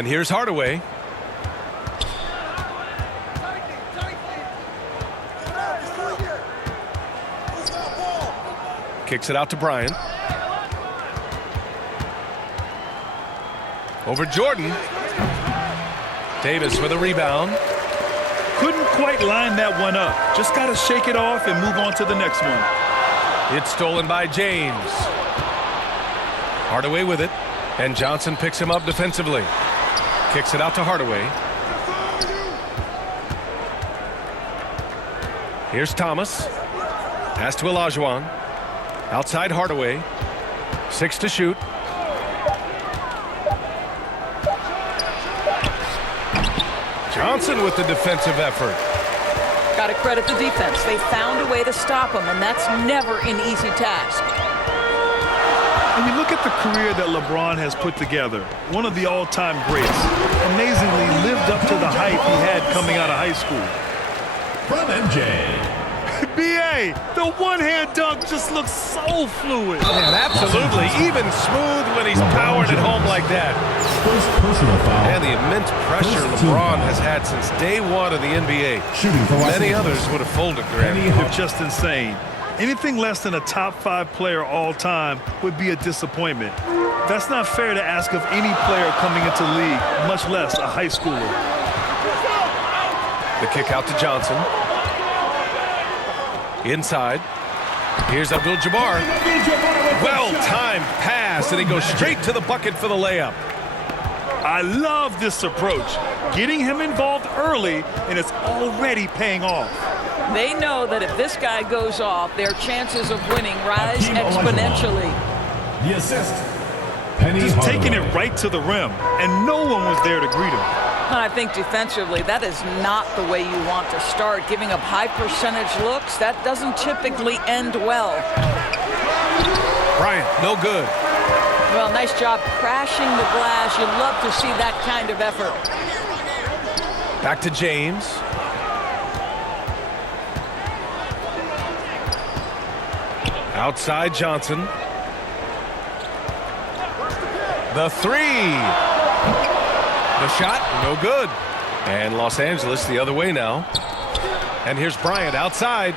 And here's Hardaway. Kicks it out to Bryant. Over Jordan. Davis with a rebound. Couldn't quite line that one up. Just got to shake it off and move on to the next one. It's stolen by James. Hardaway with it. And Johnson picks him up defensively. Kicks it out to Hardaway. Here's Thomas. Pass to Olajuwon. Outside Hardaway. 6 to shoot. Johnson with the defensive effort. Got to credit the defense. They found a way to stop him, and that's never an easy task. When you look at the career that LeBron has put together, one of the all-time greats, amazingly lived up to the hype he had coming out of high school. From MJ. B.A., the one-hand dunk just looks so fluid. And absolutely, even smooth when he's powered at home like that. First personal foul. And the immense pressure LeBron has had since day one of the NBA. Shooting for Many others would have folded, Graham. They're just insane. Anything less than a top-5 player all time would be a disappointment. That's not fair to ask of any player coming into the league, much less a high schooler. The kick out to Johnson. Inside. Here's Abdul-Jabbar. Well-timed pass, and he goes straight to the bucket for the layup. I love this approach. Getting him involved early, and it's already paying off. They know that if this guy goes off, their chances of winning rise exponentially. The assist. Just taking it right to the rim, and no one was there to greet him. I think defensively, that is not the way you want to start. Giving up high percentage looks, that doesn't typically end well. Bryant, no good. Well, nice job crashing the glass. You'd love to see that kind of effort. Back to James. Outside Johnson. The three. The shot, no good. And Los Angeles the other way now. And here's Bryant outside.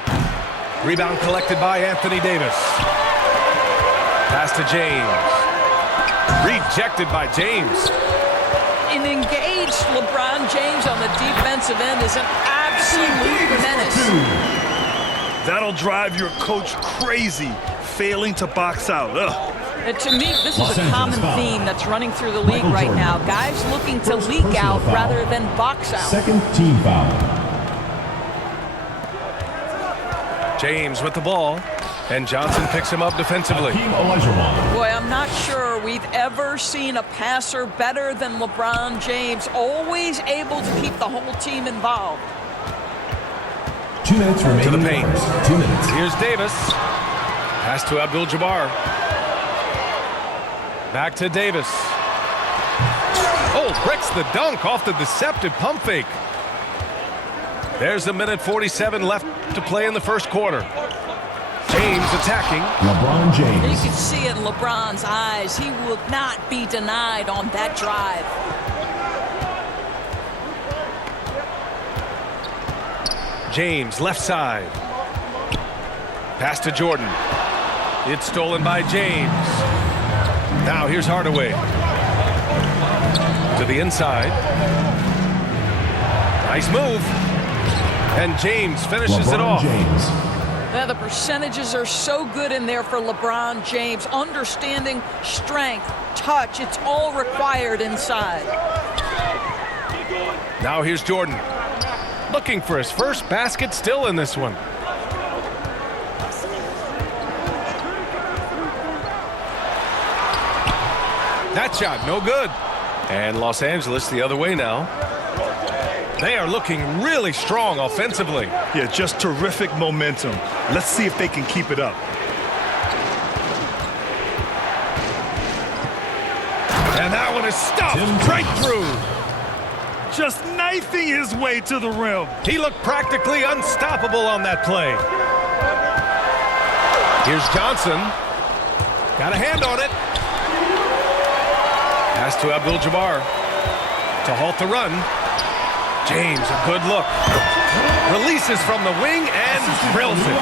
Rebound collected by Anthony Davis. Pass to James. Rejected by James. An engaged LeBron James on the defensive end is an absolute menace. That'll drive your coach crazy, failing to box out. Ugh. And to me, this is a common theme that's running through the league right now. Guys looking to leak out rather than box out. Second team foul. James with the ball. And Johnson picks him up defensively. Boy, I'm not sure we've ever seen a passer better than LeBron James. Always able to keep the whole team involved. 2 minutes remaining. To the paint. 2 minutes. Here's Davis. Pass to Abdul-Jabbar. Back to Davis. Oh, bricks the dunk off the deceptive pump fake. There's a minute 47 left to play in the first quarter. James attacking. LeBron James. You can see it in LeBron's eyes. He will not be denied on that drive. James left side. Pass to Jordan. It's stolen by James. Now here's Hardaway. To the inside. Nice move. And James finishes it off. James. Now the percentages are so good in there for LeBron James. Understanding, strength, touch, it's all required inside. Now here's Jordan. Looking for his first basket still in this one. That shot, no good. And Los Angeles the other way now. They are looking really strong offensively. Yeah, just terrific momentum. Let's see if they can keep it up. And that one is stuffed right through. Just knifing his way to the rim. He looked practically unstoppable on that play. Here's Johnson. Got a hand on it. Pass to Abdul-Jabbar. to halt the run. James, a good look. Releases from the wing and drills it.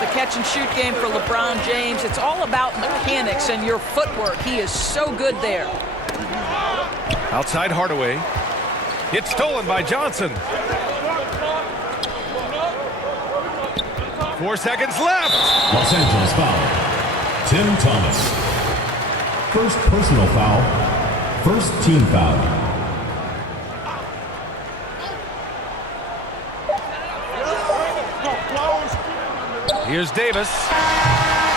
The catch and shoot game for LeBron James, it's all about mechanics and your footwork. He is so good there. Outside Hardaway. It's stolen by Johnson. 4 seconds left. Los Angeles foul. Tim Thomas. First personal foul. First team foul. Here's Davis.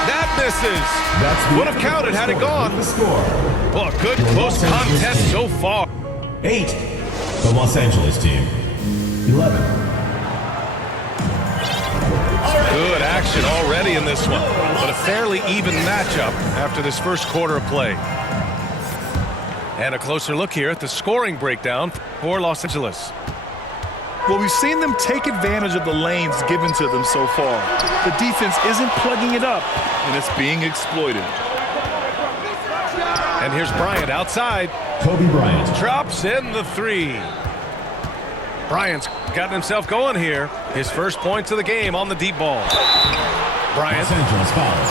That misses. Would have counted had it gone. The score. Well, a good close contest so far. 8. The Los Angeles team. 11. Good action already in this one, but a fairly even matchup after this first quarter of play. And a closer look here at the scoring breakdown for Los Angeles. Well, we've seen them take advantage of the lanes given to them so far. The defense isn't plugging it up, and it's being exploited. And here's Bryant outside. Kobe Bryant. Drops in the 3. Bryant's gotten himself going here. His first points of the game on the deep ball. Bryant. Los Angeles foul.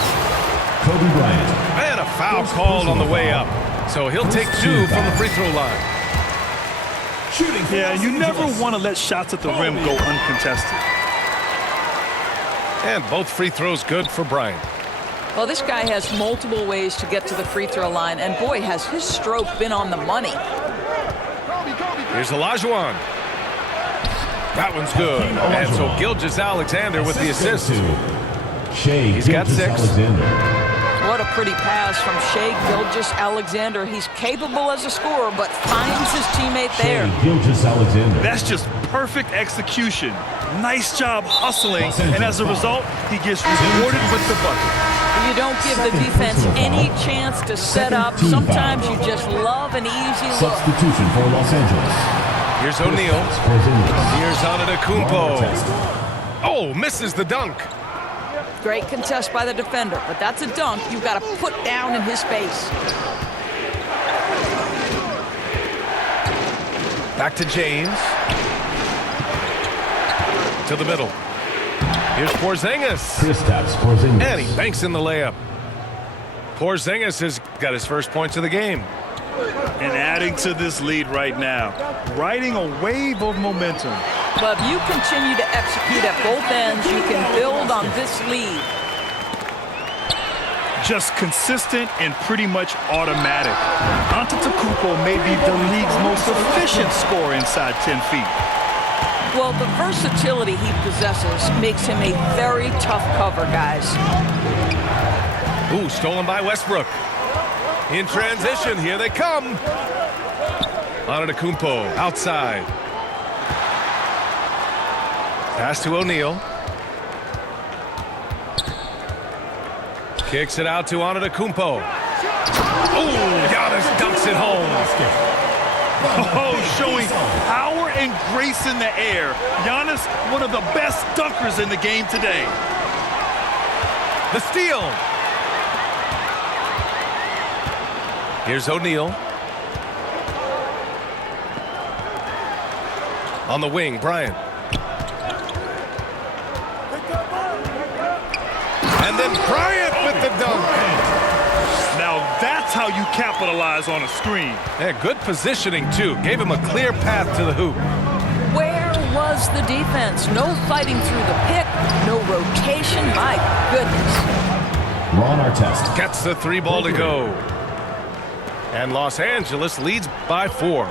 Kobe Bryant. And a foul called on the way up. So he'll take 2 from the free throw line. Shooting. Yeah, you never want to let shots at the rim go uncontested. And both free throws good for Bryant. Well, this guy has multiple ways to get to the free throw line, and boy, has his stroke been on the money. Here's Olajuwon. That one's good. And so Gilgeous-Alexander with the assist. He's got 6. What a pretty pass from Shai Gilgeous-Alexander. He's capable as a scorer, but finds his teammate there. Gilgeous-Alexander. That's just perfect execution. Nice job hustling, and as a result, he gets rewarded with the bucket. You don't give the defense any chance to set up. Sometimes you just love an easy look. Substitution for Los Angeles. Here's O'Neal. Here's Antetokounmpo. Oh, misses the dunk. Great contest by the defender, but that's a dunk you've got to put down in his face. Back to James. To the middle. Here's Porzingis. Kristaps Porzingis. And he banks in the layup. Porzingis has got his first points of the game. And adding to this lead right now, riding a wave of momentum. But if you continue to execute at both ends, you can build on this lead. Just consistent and pretty much automatic. Antetokounmpo may be the league's most efficient scorer inside 10 feet. Well, the versatility he possesses makes him a very tough cover, guys. Ooh, stolen by Westbrook. In transition, here they come. Antetokounmpo outside. Pass to O'Neal. Kicks it out to Antetokounmpo. Ooh, Giannis dunks it home. Oh, showing power and grace in the air. Giannis, one of the best dunkers in the game today. The steal. Here's O'Neal. On the wing, Bryant. And then Bryant with the dunk. Now that's how you capitalize on a screen. Yeah, good positioning, too. Gave him a clear path to the hoop. Where was the defense? No fighting through the pick, no rotation. My goodness. Ron Artest. Gets the 3 ball to go. And Los Angeles leads by 4.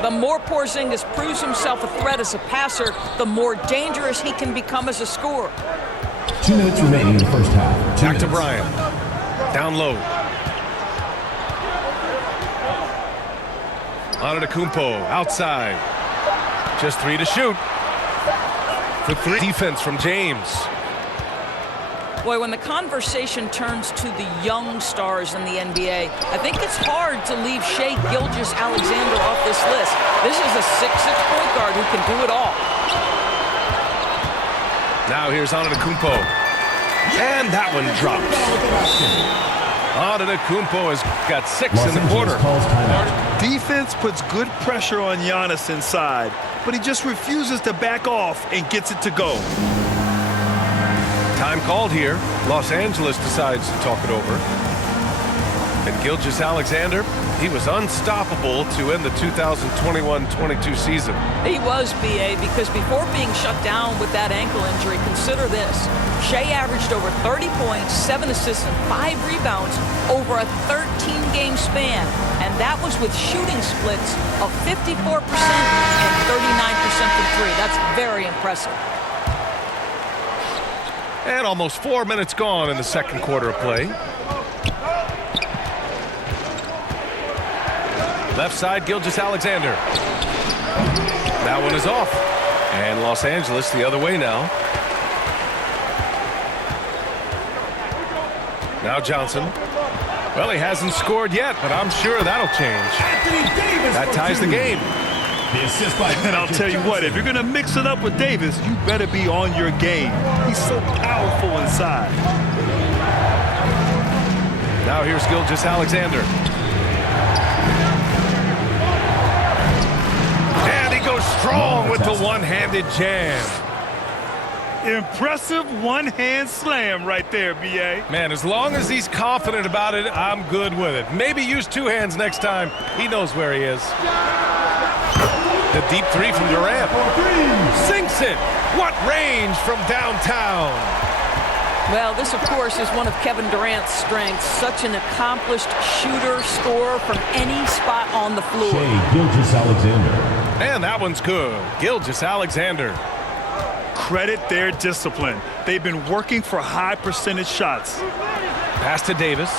The more Porzingis proves himself a threat as a passer, the more dangerous he can become as a scorer. 2 minutes remaining in the first half. Back to Bryant. Down low. Antetokounmpo outside. Just 3 to shoot. For 3. Defense from James. Boy, when the conversation turns to the young stars in the NBA, I think it's hard to leave Shai Gilgeous-Alexander off this list. This is a 6'6" point guard who can do it all. Now here's Antetokounmpo. And that one drops. Antetokounmpo has got 6 in the quarter. Calls timeout. Defense puts good pressure on Giannis inside, but he just refuses to back off and gets it to go. Time called here. Los Angeles decides to talk it over. And Gilgeous-Alexander, he was unstoppable to end the 2021-22 season. He was, B.A., because before being shut down with that ankle injury, consider this. Shea averaged over 30 points, 7 assists, and 5 rebounds over a 13-game span. And that was with shooting splits of 54% and 39% from 3. That's very impressive. And almost 4 minutes gone in the second quarter of play. Left side, Gilgeous-Alexander. That one is off. And Los Angeles the other way now. Now Johnson. Well, he hasn't scored yet, but I'm sure that'll change. That ties the game. The assist by And I'll tell you what, if you're going to mix it up with Davis, you better be on your game. He's so powerful inside. Now here's Gilgeous-Alexander. And he goes strong with the one-handed jam. Impressive one-hand slam right there, B.A. Man, as long as he's confident about it, I'm good with it. Maybe use 2 hands next time. He knows where he is. The deep 3 from Durant. Sinks it. What range from downtown. Well, this, of course, is one of Kevin Durant's strengths. Such an accomplished shooter, scorer from any spot on the floor. Shea Gilgeous-Alexander. And that one's good. Gilgeous-Alexander. Credit their discipline. They've been working for high percentage shots. Pass to Davis.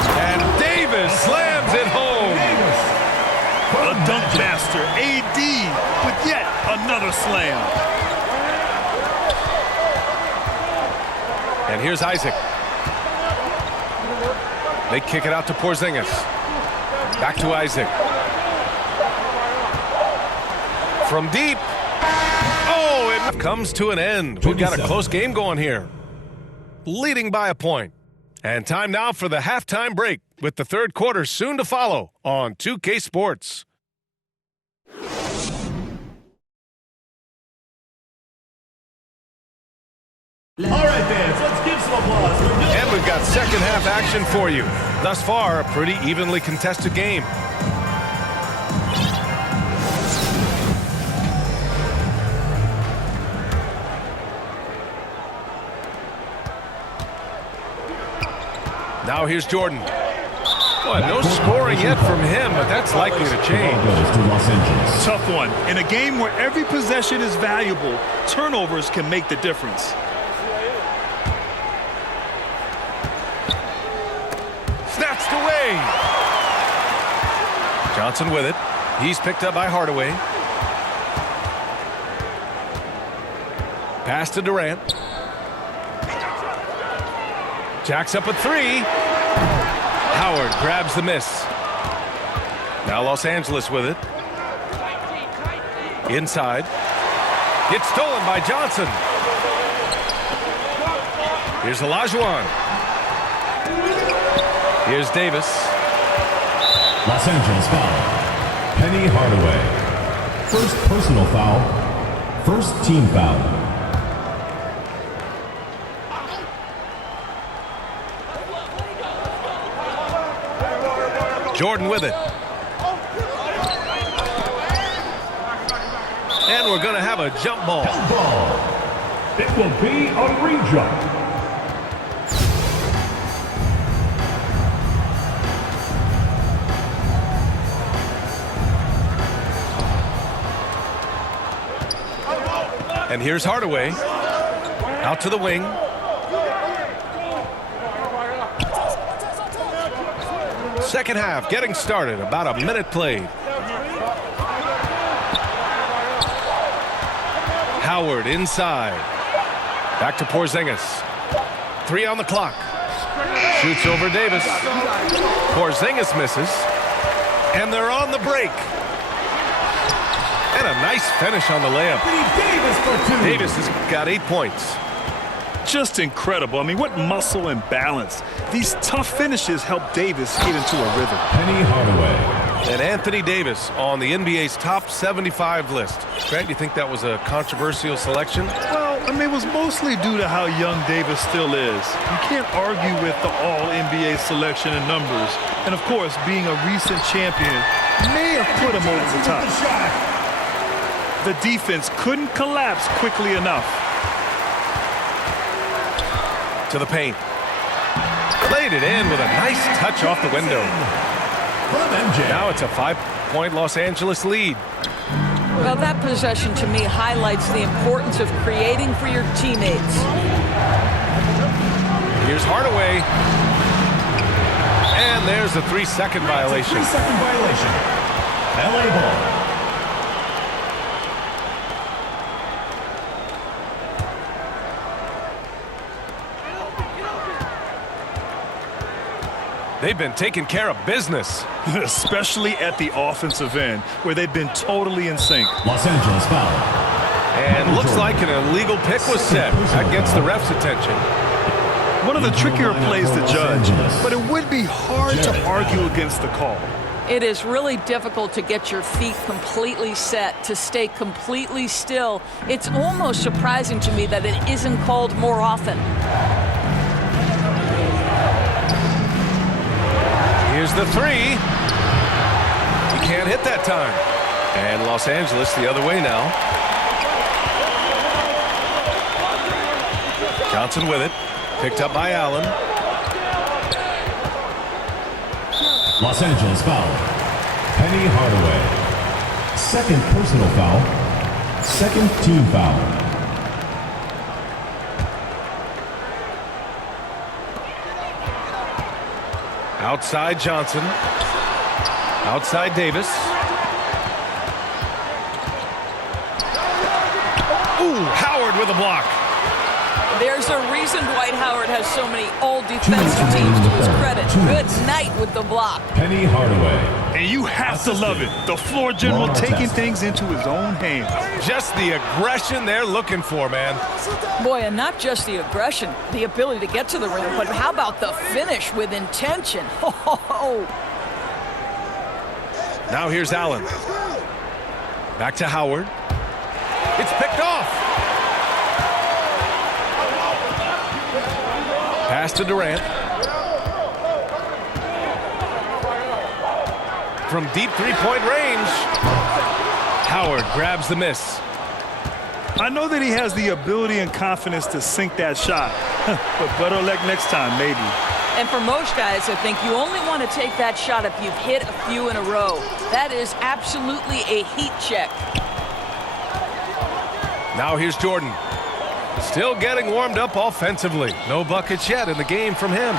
And Davis slams it home. A dunk master, AD, with yet another slam. And here's Isaac. They kick it out to Porzingis. Back to Isaac. From deep. Oh, it comes to an end. We've got a close game going here. Leading by a point. And time now for the halftime break, with the third quarter soon to follow on 2K Sports. All right, fans, let's give some applause. And we've got second half action for you. Thus far, a pretty evenly contested game. Now here's Jordan. Boy, no scoring yet from him, but that's likely to change. Goes to Los Angeles. Tough one. In a game where every possession is valuable, turnovers can make the difference. Snatched away. Johnson with it. He's picked up by Hardaway. Pass to Durant. Jacks up a 3. Howard grabs the miss. Now Los Angeles with it. Inside. It's stolen by Johnson. Here's Olajuwon. Here's Davis. Los Angeles foul. Penny Hardaway. First personal foul. First team foul. Jordan with it. And we're going to have a jump ball. It will be a re-jump. And here's Hardaway. Out to the wing. Second half getting started. About a minute played. Howard inside. Back to Porzingis. 3 on the clock. Shoots over Davis. Porzingis misses. And they're on the break. And a nice finish on the layup. Davis for 2. Davis has got 8 points. Just incredible. I mean, what muscle and balance. These tough finishes help Davis get into a rhythm. Penny Hardaway. And Anthony Davis on the NBA's top 75 list. Grant, you think that was a controversial selection? Well, I mean, it was mostly due to how young Davis still is. You can't argue with the all-NBA selection and numbers. And, of course, being a recent champion may have put him over the top. The defense couldn't collapse quickly enough. To the paint. Played it in with a nice touch off the window. Now it's a 5-point Los Angeles lead. Well, that possession to me highlights the importance of creating for your teammates. Here's Hardaway. And there's a 3-second violation. 3-second violation. LA ball. They've been taking care of business. Especially at the offensive end, where they've been totally in sync. Los Angeles foul. And looks like an illegal pick was set. That gets the ref's attention. One of the trickier plays to judge, but it would be hard to argue against the call. It is really difficult to get your feet completely set, to stay completely still. It's almost surprising to me that it isn't called more often. Here's the 3. He can't hit that time. And Los Angeles the other way now. Johnson with it. Picked up by Allen. Los Angeles foul. Penny Hardaway. Second personal foul. Second team foul. Outside Johnson. Outside Davis. Ooh, Howard with a block. There's a reason Dwight Howard has so many all-defensive teams to his credit. Good night with the block. Penny Hardaway. And you have to love it. The floor general taking things into his own hands. Just the aggression they're looking for, man. Boy, and not just the aggression, the ability to get to the rim, but how about the finish with intention? Now here's Allen. Back to Howard. It's picked off. Pass to Durant. From deep three-point range. Howard grabs the miss. I know that he has the ability and confidence to sink that shot, but better luck next time, maybe. And for most guys, I think you only want to take that shot if you've hit a few in a row. That is absolutely a heat check. Now here's Jordan. Still getting warmed up offensively. No buckets yet in the game from him.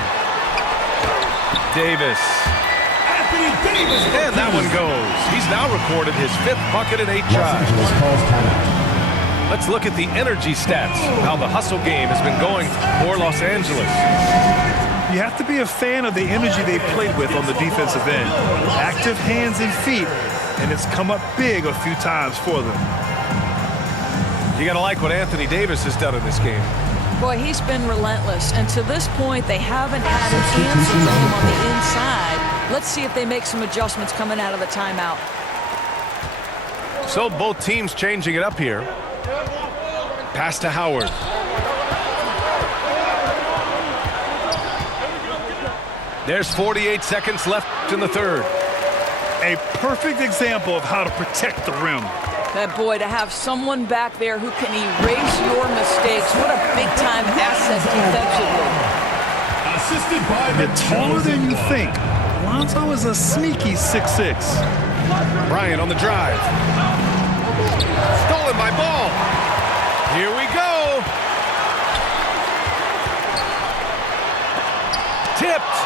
Davis. And that one goes. He's now recorded his 5th bucket in 8 tries. Let's look at the energy stats, how the hustle game has been going for Los Angeles. You have to be a fan of the energy they played with on the defensive end. Active hands and feet, and it's come up big a few times for them. You got to like what Anthony Davis has done in this game. Boy, he's been relentless, and to this point, they haven't had an answer for him on the inside. Let's see if they make some adjustments coming out of the timeout. So both teams changing it up here. Pass to Howard. There's 48 seconds left in the third. A perfect example of how to protect the rim. That boy, to have someone back there who can erase your mistakes, what a big-time asset defensively. Assisted by They're taller than you think. Lonzo is a sneaky 6'6". Bryant on the drive. Stolen by Ball. Here we go. Tipped.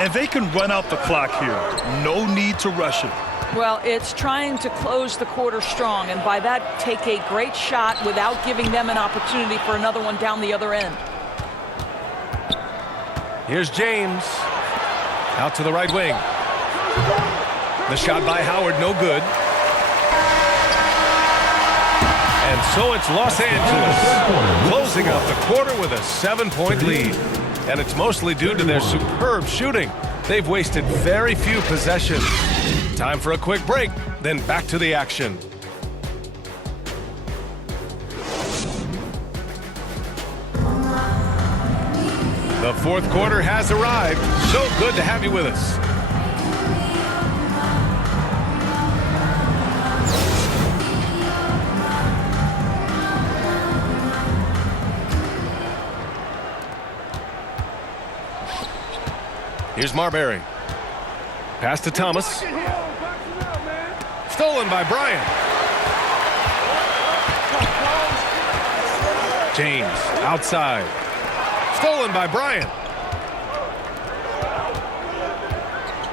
And they can run out the clock here. No need to rush it. Well, it's trying to close the quarter strong, and by that, take a great shot without giving them an opportunity for another one down the other end. Here's James. Out to the right wing. The shot by Howard, no good. And so it's Los Angeles closing out the quarter with a 7-point lead. And it's mostly due to their superb shooting. They've wasted very few possessions. Time for a quick break, then back to the action. The fourth quarter has arrived. So good to have you with us. Here's Marbury. Pass to Thomas. Stolen by Bryant. James outside. Stolen by Bryant.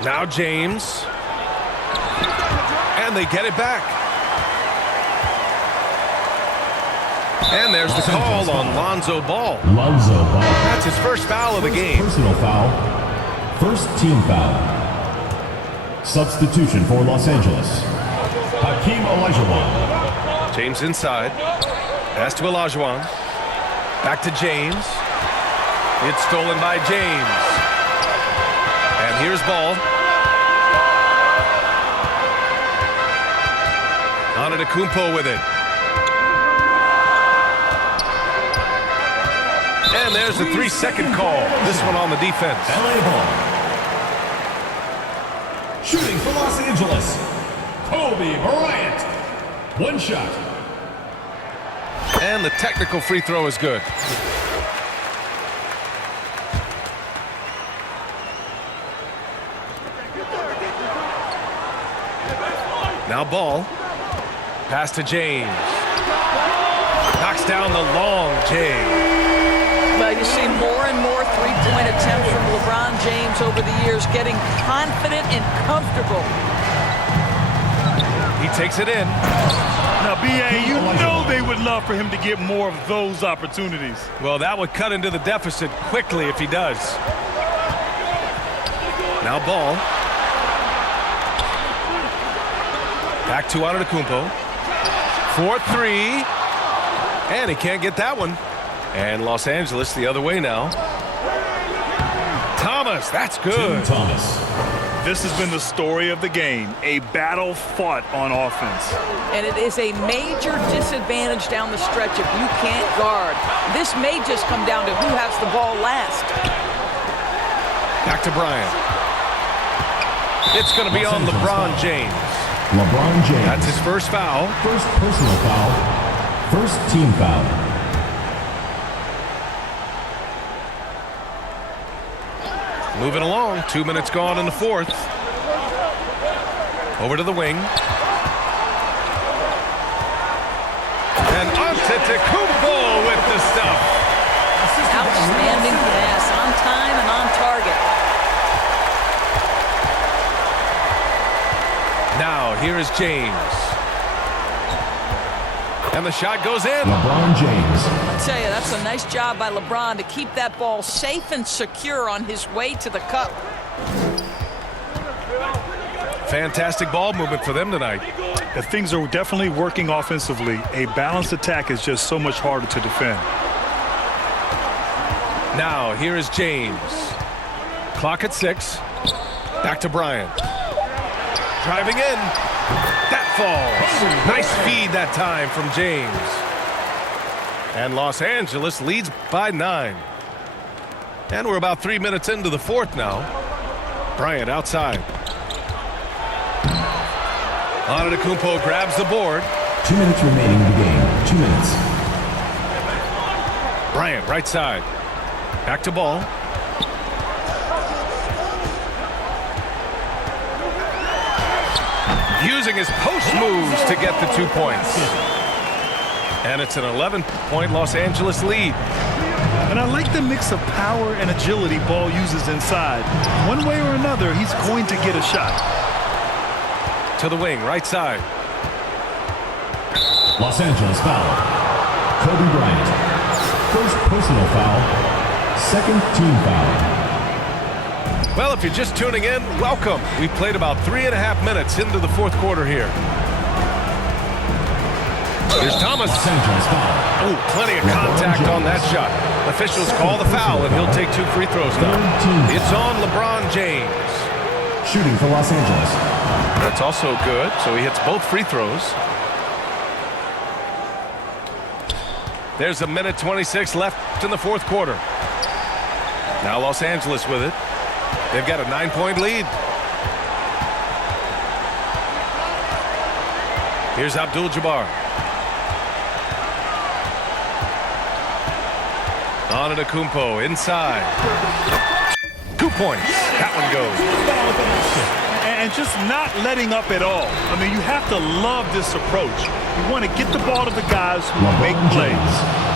Now James. And they get it back. And there's the call on Lonzo Ball. Lonzo Ball. That's his first foul of the game. Personal foul. First team foul. Substitution for Los Angeles. Hakeem Olajuwon. James inside. Pass to Olajuwon. Back to James. It's stolen by James. And here's Ball. Antetokounmpo with it. And there's the 3-second call. This one on the defense. LA Ball. Shooting for Los Angeles. Kobe Bryant. One shot. And the technical free throw is good. Now Ball. Pass to James. Knocks down the long J. Well, you see more and more three-point attempts from LeBron James over the years, getting confident and comfortable. He takes it in. Now, B.A., you know they would love for him to get more of those opportunities. Well, that would cut into the deficit quickly if he does. Now Ball. Back to Antetokounmpo. 4-3. And he can't get that one. And Los Angeles the other way now. Thomas, that's good. Tim Thomas. This has been the story of the game, a battle fought on offense. And it is a major disadvantage down the stretch if you can't guard. This may just come down to who has the ball last. Back to Bryant. It's going to be on LeBron James. LeBron James. That's his first foul. First personal foul. First team foul. Moving along. 2 minutes gone in the fourth. Over to the wing. And Antetokounmpo with the stuff. Outstanding pass, on time and on target. Now, here is James. And the shot goes in. LeBron James. I tell you, that's a nice job by LeBron to keep that ball safe and secure on his way to the cup. Fantastic ball movement for them tonight. Things are definitely working offensively. A balanced attack is just so much harder to defend. Now, here is James. Clock at 6. Back to Bryant. Driving in. That falls. Nice feed that time from James. And Los Angeles leads by 9. And we're about 3 minutes into the fourth now. Bryant outside. Antetokounmpo grabs the board. 2 minutes remaining in the game. 2 minutes. Bryant right side. Back to Ball. Using his post moves to get the 2 points. And it's an 11-point Los Angeles lead. And I like the mix of power and agility Ball uses inside. One way or another, he's going to get a shot. To the wing, right side. Los Angeles foul. Kobe Bryant. First personal foul. Second team foul. Well, if you're just tuning in, welcome. We've played about 3.5 minutes into the fourth quarter here. Here's Thomas. Los Angeles foul. Oh, plenty of contact on that shot. Officials call the foul, and he'll take 2 free throws now. It's on LeBron James. shooting for Los Angeles. That's also good, so he hits both free throws. There's a minute 26 left in the fourth quarter. Now Los Angeles with it. They've got a 9-point lead. Here's Abdul-Jabbar. Antetokounmpo inside. 2 points. That one goes. And just not letting up at all. I mean, you have to love this approach. You want to get the ball to the guys who make plays.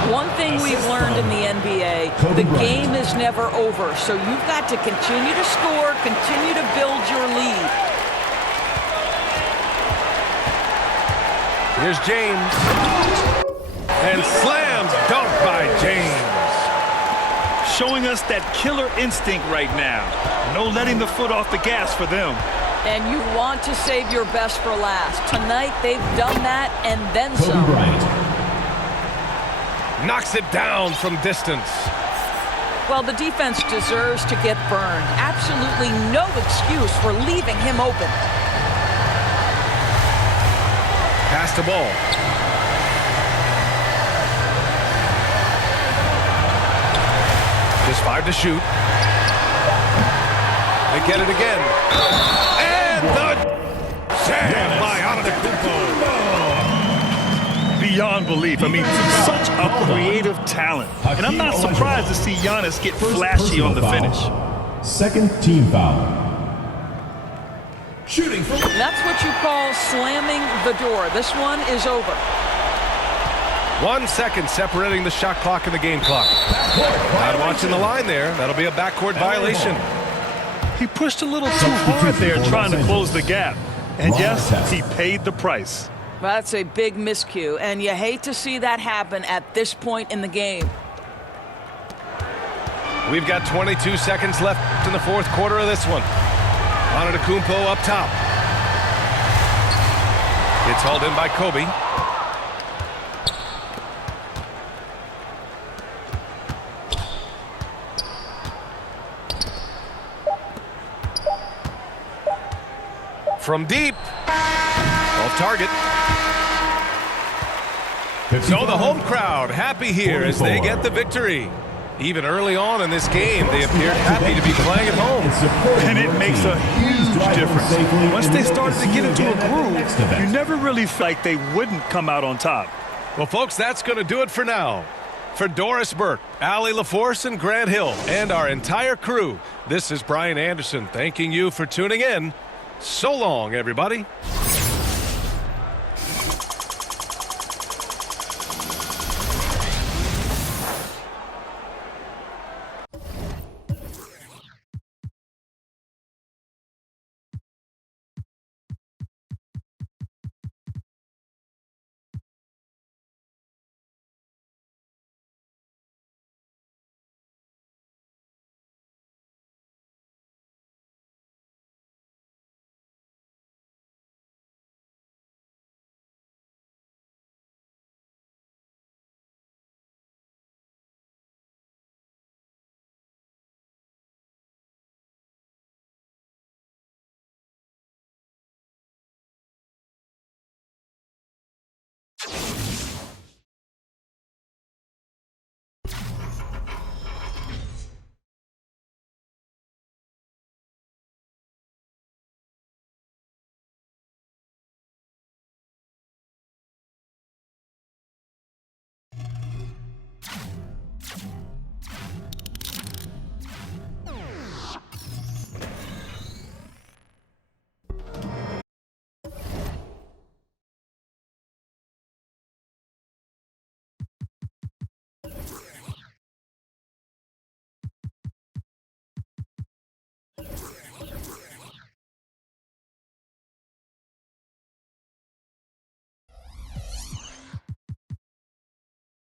One thing we've learned in the NBA, the game is never over. So you've got to continue to score, continue to build your lead. Here's James. And slams dunk by James. Showing us that killer instinct right now. No letting the foot off the gas for them. And you want to save your best for last. Tonight, they've done that and then Kobe some. Bryant. Knocks it down from distance. Well, the defense deserves to get burned. Absolutely no excuse for leaving him open. Pass the ball. Just 5 to shoot. They get it again. And the jam by Antetokounmpo. Beyond belief. I mean, such a creative talent. And I'm not surprised to see Giannis get flashy on the finish. Second team foul. Shooting from... That's what you call slamming the door. This one is over. 1 second separating the shot clock and the game clock. Not watching the line there. That'll be a backcourt violation. He pushed a little too hard there trying to close the gap. And yes, he paid the price. That's a big miscue, and you hate to see that happen at this point in the game. We've got 22 seconds left in the fourth quarter of this one. Antetokounmpo up top. It's hauled in by Kobe. From deep. Off target. So the home crowd happy here as they get the victory. Even early on in this game, they appeared happy to be playing at home. And it makes a huge difference. Once they started to get into a groove, you never really felt like they wouldn't come out on top. Well, folks, that's going to do it for now. For Doris Burke, Allie LaForce, and Grant Hill, and our entire crew, this is Brian Anderson thanking you for tuning in. So long, everybody.